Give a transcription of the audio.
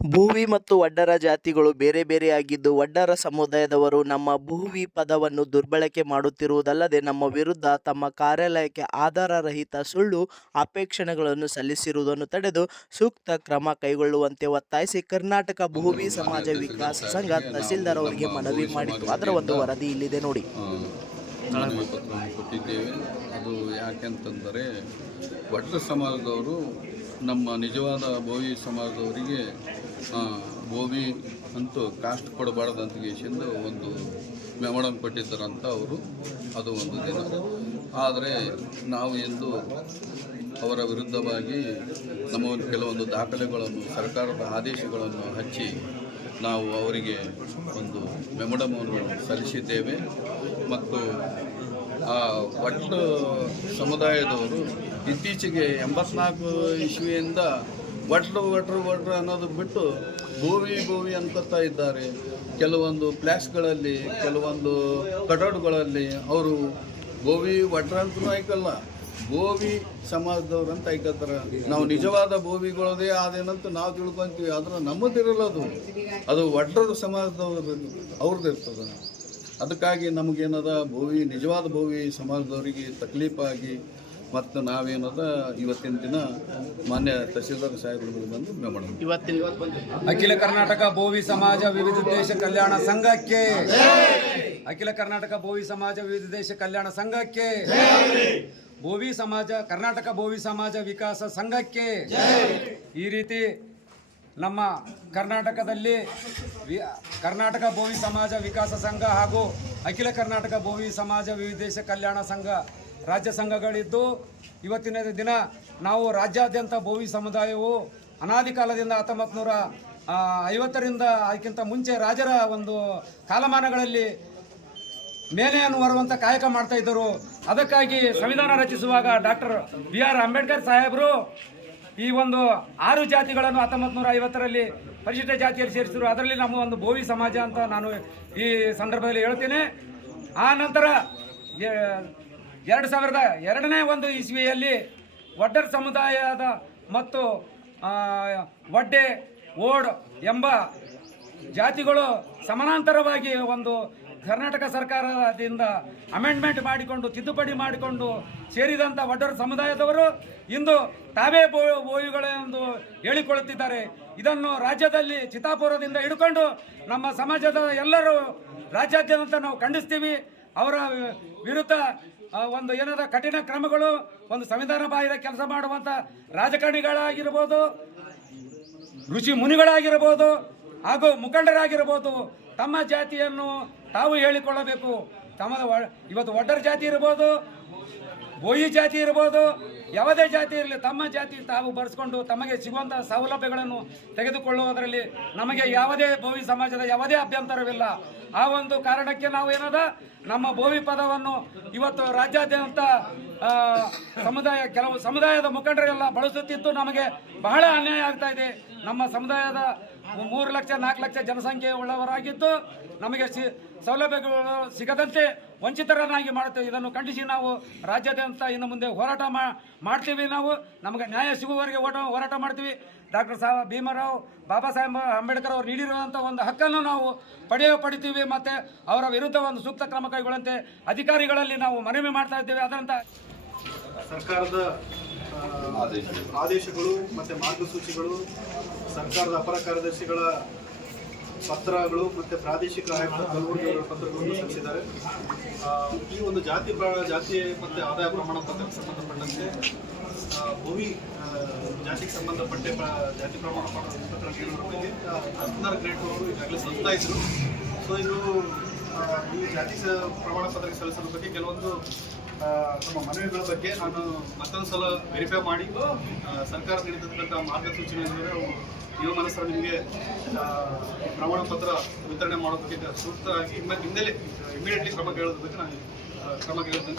ಭೂವಿ ಮತ್ತು ವಡ್ಡರ ಜಾತಿಗಳು ಬೇರೆ ಬೇರೆಯಾಗಿದ್ದು ವಡ್ಡರ ಸಮುದಾಯದವರು ನಮ್ಮ ಭೂವಿ ಪದವನ್ನು ದುರ್ಬಳಕೆ ಮಾಡುತ್ತಿರುವುದಲ್ಲದೆ ನಮ್ಮ ವಿರುದ್ಧ ತಮ್ಮ ಕಾರ್ಯಾಲಯಕ್ಕೆ ಆಧಾರರಹಿತ ಸುಳ್ಳು ಅಪೇಕ್ಷಣೆಗಳನ್ನು ಸಲ್ಲಿಸಿರುವುದನ್ನು ತಡೆದು ಸೂಕ್ತ ಕ್ರಮ ಕೈಗೊಳ್ಳುವಂತೆ ಒತ್ತಾಯಿಸಿ ಕರ್ನಾಟಕ ಭೂವಿ ಸಮಾಜ ವಿಕಾಸ ಸಂಘ ತಹಸೀಲ್ದಾರ್ ಅವರಿಗೆ ಮನವಿ ಮಾಡಿತು ಅದರ ಒಂದು ವರದಿ ಇಲ್ಲಿದೆ ನೋಡಿ. ಅದು ಯಾಕೆಂತಂದರೆ ವಡ್ಡ ಸಮಾಜದವರು ನಮ್ಮ ನಿಜವಾದ ಭೋವಿ ಸಮಾಜದವರಿಗೆ ಭೋವಿ ಅಂತೂ ಕಾಸ್ಟ್ ಕೊಡಬಾರ್ದಂತ ಕೇಸಿಂದ ಒಂದು ಮೆಮೊಡಮ್ ಕೊಟ್ಟಿದ್ದಾರಂತ ಅವರು, ಅದು ಒಂದು ದಿನ. ಆದರೆ ನಾವು ಎಂದು ಅವರ ವಿರುದ್ಧವಾಗಿ ನಮ್ಮ ಕೆಲವೊಂದು ದಾಖಲೆಗಳನ್ನು, ಸರ್ಕಾರದ ಆದೇಶಗಳನ್ನು ಹಚ್ಚಿ ನಾವು ಅವರಿಗೆ ಒಂದು ಮೆಮೊಡಮನ್ನು ಸಲ್ಲಿಸಿದ್ದೇವೆ. ಮತ್ತು ಆ ಒಟ್ಟು ಸಮುದಾಯದವರು ಇತ್ತೀಚೆಗೆ ಎಂಬತ್ನಾಲ್ಕು ಇಶ್ವಿಯಿಂದ ಒಟ್ಲು ಒಟ್ರು ಒಟ್ರು ಅನ್ನೋದು ಬಿಟ್ಟು ಭೂವಿ ಭೂವಿ ಅನ್ಕೋತಾ ಇದ್ದಾರೆ. ಕೆಲವೊಂದು ಪ್ಲ್ಯಾಕ್ಸ್ಗಳಲ್ಲಿ ಕೆಲವೊಂದು ಕಟೌಟ್ಗಳಲ್ಲಿ ಅವರು ಗೋವಿ ಒಟ್ರ ಅಂತಲೂ ಐಕಲ್ಲ ಗೋವಿ ಸಮಾಜದವ್ರು ಅಂತ ಐಕತ್ತಾರ ನಾವು ನಿಜವಾದ ಭೂಮಿಗಳದೇ ಆದೇನಂತ ನಾವು ತಿಳ್ಕೊಂತೀವಿ, ಆದ್ರೆ ನಮ್ಮದಿರಲ್ಲ ಅದು. ಅದು ಒಟ್ರದ ಸಮಾಜದವ್ರು ಅವ್ರದ್ದು ಇರ್ತದೆ. ಅದಕ್ಕಾಗಿ ನಮಗೇನದ ಭೂಮಿ, ನಿಜವಾದ ಭೂಮಿ ಸಮಾಜದವರಿಗೆ ತಕ್ಲೀಫಾಗಿ ಮತ್ತು ನಾವೇನದ ಇವತ್ತಿನ ದಿನ ಮಾನ್ಯ ತಹಸೀಲ್ದಾರ್ ಸಾಹೇಬ್ರು ಬಂದು ಮೆಮೊಡಮ್ ಅಖಿಲ ಕರ್ನಾಟಕ ಬೋವಿ ಸಮಾಜ ವಿವಿಧ ದೇಶ ಕಲ್ಯಾಣ ಸಂಘಕ್ಕೆ. ಅಖಿಲ ಕರ್ನಾಟಕ ಬೋವಿ ಸಮಾಜ ವಿವಿಧ ದೇಶ ಕಲ್ಯಾಣ ಸಂಘಕ್ಕೆ. ಬೋವಿ ಸಮಾಜ ಕರ್ನಾಟಕ ಬೋವಿ ಸಮಾಜ ವಿಕಾಸ ಸಂಘಕ್ಕೆ. ಈ ರೀತಿ ನಮ್ಮ ಕರ್ನಾಟಕದಲ್ಲಿ ವಿ- ಕರ್ನಾಟಕ ಬೋವಿ ಸಮಾಜ ವಿಕಾಸ ಸಂಘ ಹಾಗೂ ಅಖಿಲ ಕರ್ನಾಟಕ ಬೋವಿ ಸಮಾಜ ವಿವಿಧ ದೇಶ ಕಲ್ಯಾಣ ಸಂಘ ರಾಜ್ಯ ಸಂಘಗಳಿದ್ದು, ಇವತ್ತಿನ ದಿನ ನಾವು ರಾಜ್ಯಾದ್ಯಂತ ಬೋವಿ ಸಮುದಾಯವು ಅನಾದಿ ಕಾಲದಿಂದ ಹತ್ತೊಂಬತ್ತು ನೂರ ಐವತ್ತರಿಂದ ಅದಕ್ಕಿಂತ ಮುಂಚೆ ರಾಜರ ಒಂದು ಕಾಲಮಾನಗಳಲ್ಲಿ ಮೇಲೆಯನ್ನು ಹೊರುವಂಥ ಕಾಯಕ ಮಾಡ್ತಾ ಇದ್ದರು. ಅದಕ್ಕಾಗಿ ಸಂವಿಧಾನ ರಚಿಸುವಾಗ ಡಾಕ್ಟರ್ ಬಿ ಆರ್ ಅಂಬೇಡ್ಕರ್ ಸಾಹೇಬರು ಈ ಒಂದು ಆರು ಜಾತಿಗಳನ್ನು ಹತ್ತೊಂಬತ್ತು ನೂರ ಐವತ್ತರಲ್ಲಿ ಪರಿಶಿಷ್ಟ ಜಾತಿಯಲ್ಲಿ ಸೇರಿಸಿದ್ರು. ಅದರಲ್ಲಿ ನಮ್ಮ ಒಂದು ಭೋವಿ ಸಮಾಜ ಅಂತ ನಾನು ಈ ಸಂದರ್ಭದಲ್ಲಿ ಹೇಳ್ತೇನೆ. ಆ ನಂತರ ಎರಡು ಸಾವಿರದ ಎರಡನೇ ಒಂದು ಇಸ್ವಿಯಲ್ಲಿ ಒಡ್ಡರ್ ಸಮುದಾಯದ ಮತ್ತು ಒಡ್ಡೆ ಓಡ್ ಎಂಬ ಜಾತಿಗಳು ಸಮಾನಾಂತರವಾಗಿ ಒಂದು ಕರ್ನಾಟಕ ಸರ್ಕಾರದಿಂದ ಅಮೆಂಡ್ಮೆಂಟ್ ಮಾಡಿಕೊಂಡು, ತಿದ್ದುಪಡಿ ಮಾಡಿಕೊಂಡು ಸೇರಿದಂಥ ಒಡ್ಡರ ಸಮುದಾಯದವರು ಇಂದು ತಾವೇ ಬೋ ಬೋಯುಗಳೆಂದು ಹೇಳಿಕೊಳ್ಳುತ್ತಿದ್ದಾರೆ. ಇದನ್ನು ರಾಜ್ಯದಲ್ಲಿ ಚಿತ್ತಾಪುರದಿಂದ ಹಿಡ್ಕೊಂಡು ನಮ್ಮ ಸಮಾಜದ ಎಲ್ಲರೂ ರಾಜ್ಯಾದ್ಯಂತ ನಾವು ಖಂಡಿಸ್ತೀವಿ. ಅವರ ವಿರುದ್ಧ ಒಂದು ಏನಾರ ಕಠಿಣ ಕ್ರಮಗಳು, ಒಂದು ಸಂವಿಧಾನ ಬಾಹಿರ ಕೆಲಸ ಮಾಡುವಂಥ ರಾಜಕಾರಣಿಗಳಾಗಿರ್ಬೋದು, ಋಷಿ ಮುನಿಗಳಾಗಿರ್ಬೋದು, ಹಾಗೂ ಮುಖಂಡರಾಗಿರ್ಬೋದು, ತಮ್ಮ ಜಾತಿಯನ್ನು ತಾವು ಹೇಳಿಕೊಳ್ಳಬೇಕು. ತಮ್ಮ ಇವತ್ತು ಒಡ್ಡರ ಜಾತಿ ಇರ್ಬೋದು, ಬೋಯಿ ಜಾತಿ ಇರ್ಬೋದು ಯಾವುದೇ ಜಾತಿ ಇರಲಿ, ತಮ್ಮ ಜಾತಿ ತಾವು ಬರೆಸ್ಕೊಂಡು ತಮಗೆ ಸಿಗುವಂತಹ ಸೌಲಭ್ಯಗಳನ್ನು ತೆಗೆದುಕೊಳ್ಳುವುದರಲ್ಲಿ ನಮಗೆ ಯಾವುದೇ ಭೋವಿ ಸಮಾಜದ ಯಾವುದೇ ಅಭ್ಯಂತರವಿಲ್ಲ. ಆ ಒಂದು ಕಾರಣಕ್ಕೆ ನಾವು ಏನದ? ನಮ್ಮ ಭೋವಿ ಪದವನ್ನು ಇವತ್ತು ರಾಜ್ಯಾದ್ಯಂತ ಸಮುದಾಯ, ಕೆಲವು ಸಮುದಾಯದ ಮುಖಂಡರೆಲ್ಲ ಬಳಸುತ್ತಿದ್ದು ನಮಗೆ ಬಹಳ ಅನ್ಯಾಯ ಆಗ್ತಾ ಇದೆ. ನಮ್ಮ ಸಮುದಾಯದ ಮೂರು ಲಕ್ಷ, ನಾಲ್ಕು ಲಕ್ಷ ಜನಸಂಖ್ಯೆ ಉಳ್ಳವರಾಗಿದ್ದು ನಮಗೆ ಸಿ ಸೌಲಭ್ಯಗಳು ಸಿಗದಂತೆ ವಂಚಿತರನ್ನಾಗಿ ಮಾಡುತ್ತೇವೆ. ಇದನ್ನು ಖಂಡಿಸಿ ನಾವು ರಾಜ್ಯಾದ್ಯಂತ ಇನ್ನು ಮುಂದೆ ಹೋರಾಟ ಮಾಡ್ತೀವಿ ನಾವು. ನಮಗೆ ನ್ಯಾಯ ಸಿಗುವವರೆಗೆ ಓಟ ಹೋರಾಟ ಮಾಡ್ತೀವಿ. ಡಾಕ್ಟರ್ ಸಾಹೇಬ್ ಭೀಮರಾವ್, ಬಾಬಾ ಸಾಹೇಬ್ ಅಂಬೇಡ್ಕರ್ ಅವರು ನೀಡಿರುವಂಥ ಒಂದು ಹಕ್ಕನ್ನು ನಾವು ಪಡೆಯ ಪಡಿತೀವಿ ಮತ್ತು ಅವರ ವಿರುದ್ಧ ಒಂದು ಸೂಕ್ತ ಕ್ರಮ ಕೈಗೊಳ್ಳುವಂತೆ ಅಧಿಕಾರಿಗಳಲ್ಲಿ ನಾವು ಮನವಿ ಮಾಡ್ತಾ ಇದ್ದೇವೆ. ಅದರಂತ ಸರ್ಕಾರದ ಆದೇಶಗಳು. ಮತ್ತು ಮಾರ್ಗಸೂಚಿಗಳು, ಸರ್ಕಾರದ ಅಪರ ಕಾರ್ಯದರ್ಶಿಗಳ ಪತ್ರಗಳು ಮತ್ತು ಪ್ರಾದೇಶಿಕ ಆಯುಕ್ತ ಕಲಬುರಗಿ ಅವರ ಪತ್ರಗಳನ್ನು ಸಲ್ಲಿಸಿದ್ದಾರೆ. ಈ ಒಂದು ಜಾತಿ ಪ್ರ- ಜಾತಿ ಮತ್ತು ಆದಾಯ ಪ್ರಮಾಣ ಪತ್ರಕ್ಕೆ ಸಂಬಂಧಪಟ್ಟಂತೆ ಭೂಮಿ ಜಾತಿಗೆ ಸಂಬಂಧಪಟ್ಟೆ ಜಾತಿ ಪ್ರಮಾಣ ಪತ್ರ ನೀಡುವ ಹದಿನಾರು ಗ್ರೇಡ್ ಅವರು ಈಗಾಗಲೇ ಸಲ್ಲಿಸ್ತಾ ಸೊ ಇದು ಈ ಜಾತಿ ಪ್ರಮಾಣ ಪತ್ರಕ್ಕೆ ಸಲ್ಲಿಸಲು ಬಗ್ಗೆ ಕೆಲವೊಂದು ತಮ್ಮ ಮನವಿಗಳ ಬಗ್ಗೆ ನಾನು ಮತ್ತೊಂದು ಸಲ ವೆರಿಫೈ ಮಾಡಿ ಸರ್ಕಾರ ನೀಡಿದಂಥ ಮಾರ್ಗಸೂಚನೆ ಅಂದರೆ ಯುವ ಮನಸ್ಸರ ನಿಮಗೆ ಪ್ರಮಾಣ ಪತ್ರ ವಿತರಣೆ ಮಾಡೋದಕ್ಕೆ ಸೂಕ್ತವಾಗಿ ಹಿನ್ನೆಲೆ ಇಮಿಡಿಯೇಟ್ಲಿ ಕ್ರಮ ಕೇಳೋದ್ರ ಬಗ್ಗೆ ನಾನು ಕ್ರಮ ಕೇಳೋದಂತೆ